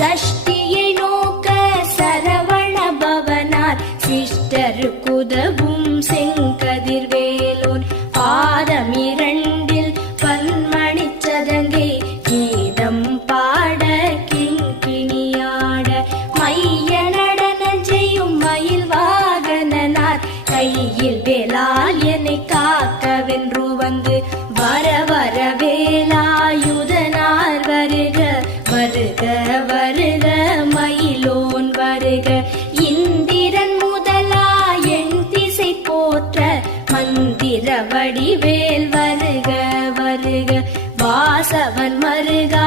சஷ்டியை நோக்க சரவண பவனார் சிஷ்டருக்குதவும் செங்கதிர்வேலோன் பாதமிரண்டில் பன்மணிச் சதங்கை கீதம் பாட கிண்கிணியாட மைய நடன செய்யும் மயில் வாகனனார் கையில் வேலால் என்னை காக்கவென்று வந்து வர வர வேலாயுதனார் வருக வருக வருக மயிலோன் வருக இந்திரன் முதலா என் திசை போற்ற மந்திர வடிவேல் வருக வருக வாசவன் மருகா